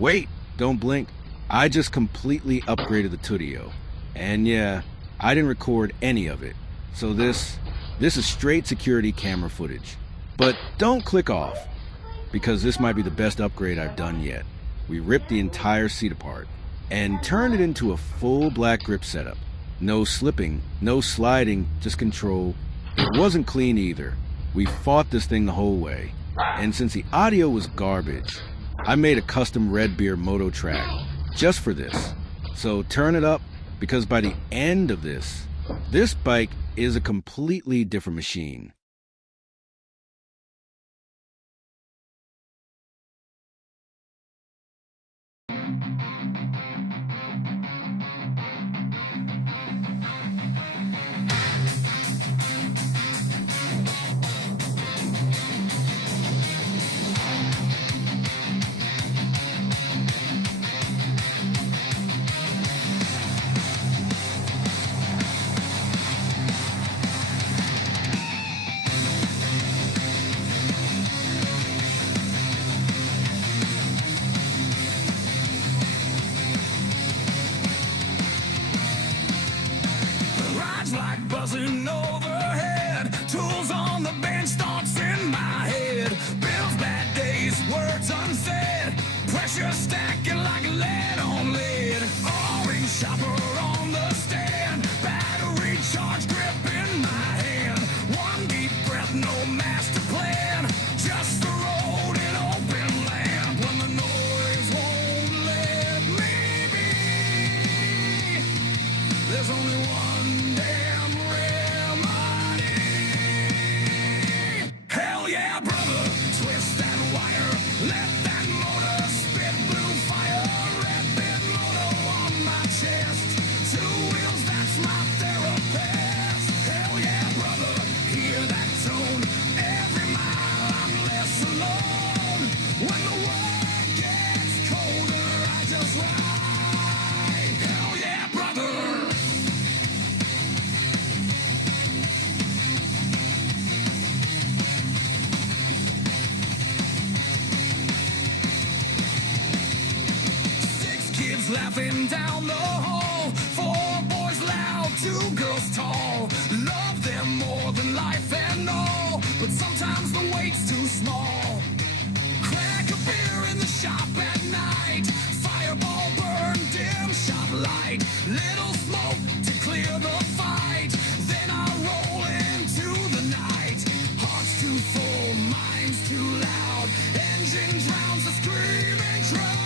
Wait, don't blink. I just completely upgraded the Tuttio. And yeah, I didn't record any of it. So this is straight security camera footage. But don't click off, because this might be the best upgrade I've done yet. We ripped the entire seat apart and turned it into a full black grip setup. No slipping, no sliding, just control. It wasn't clean either. We fought this thing the whole way. And since the audio was garbage, I made a custom RedBeard Moto track just for this. So turn it up, because by the end of this bike is a completely different machine. Like buzzing overhead, tools on the bench, thoughts in my head, bills, bad days, words unsaid, pressure stacking like lead on lead, orange shopper on the stand, battery charge grip in my hand, one deep breath, no master plan, just the road in open land, when the noise won't let me be, there's only one damn remedy. Hell yeah, brother, twist that wire, let that motor spit blue fire. RedBeard Moto on my chest, 2 wheels, that's my therapist. Hell yeah, brother, hear that tone, every mile I'm less alone. When the world gets colder, I just ride. Hell yeah, brother. Kids laughing down the hall, 4 boys loud, 2 girls tall. Love them more than life and all, but sometimes the weight's too small. Crack a beer in the shop at night, fireball burn, dim shop light, little smoke to clear the fight. Then I roll into the night, heart's too full, mind's too loud, engine drowns the screaming crowd.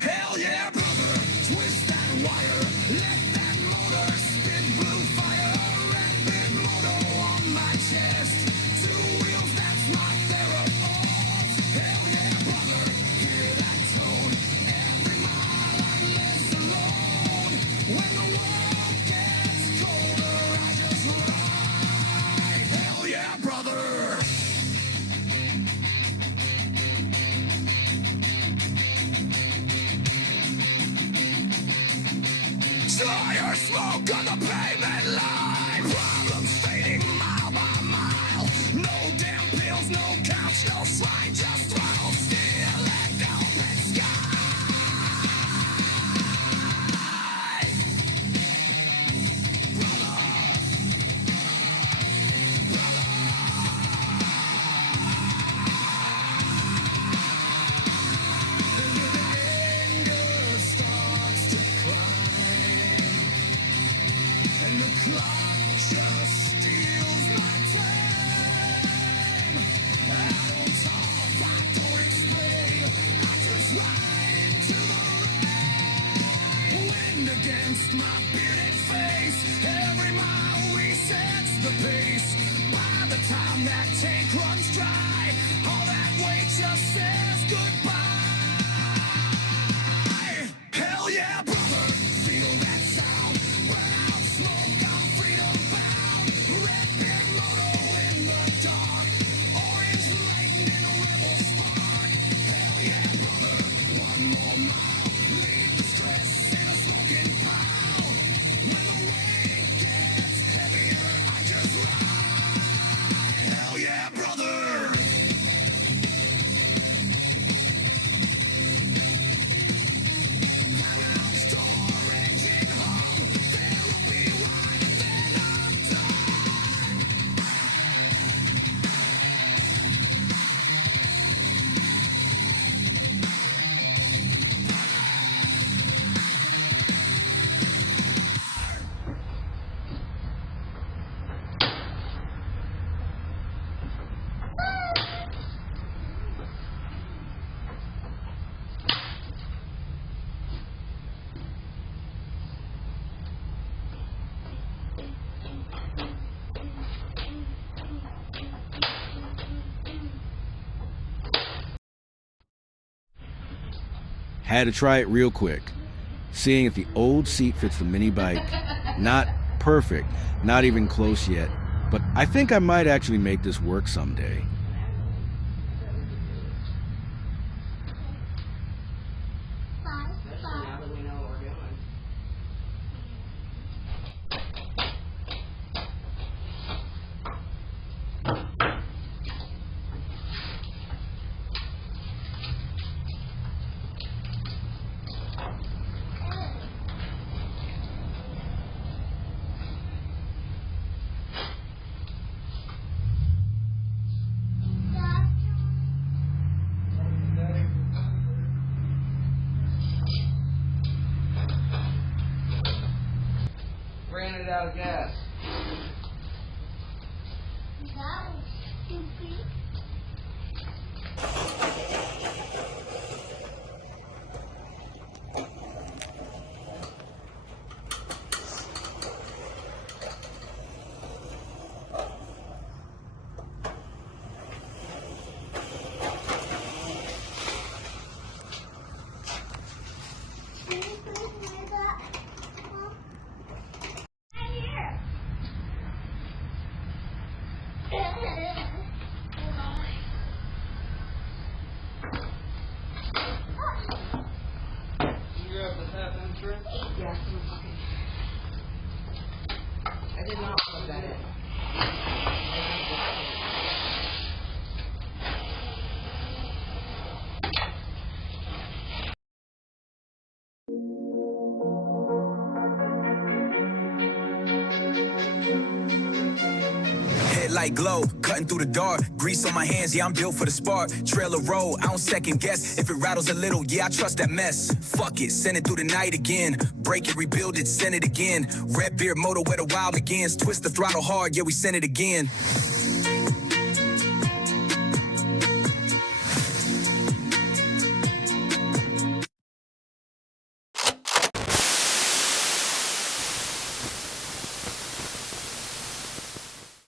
Hell yeah, brother, twist that wire, let that motor spit blue fire. RedBeard Moto on my chest, 2 wheels, that's my therapist. Hell yeah, brother, hear that tone, every mile I'm less alone. When the world gets colder, I just ride. Hell yeah, brother. Tire smoke on the pavement line, problems fading mile by mile. No damn pills, no couch, no slide, just throttle still and open sky. Brother, anger starts to climb, and the clock just steals my time. I don't talk, I don't explain, I just ride into the rain. Wind against my bearded face, every mile resets the pace. By the time that tank runs dry, all that weight just says goodbye. Hell yeah, brother, feel that sound, burn out smoke, I'm freedom bound. RedBeard Moto in the dark, orange lightning, rebel spark. Hell yeah, brother, 1 more mile, leave the stress in a smoking pile. When the weight gets heavier, I just ride. Hell yeah, Had to try it real quick. Seeing if the old seat fits the mini bike. Not perfect, not even close yet, but I think I might actually make this work someday. Ran it out of gas. That was stupid. Yeah, I did not plug that in. Headlight glow, cutting through the dark. Grease on my hands, yeah, I'm built for the spark. Trailer roll, I don't second guess. If it rattles a little, yeah, I trust that mess. Fuck it, send it through the night again. Break it, rebuild it, send it again. RedBeard Moto where the wild begins. Twist the throttle hard, yeah, we send it again.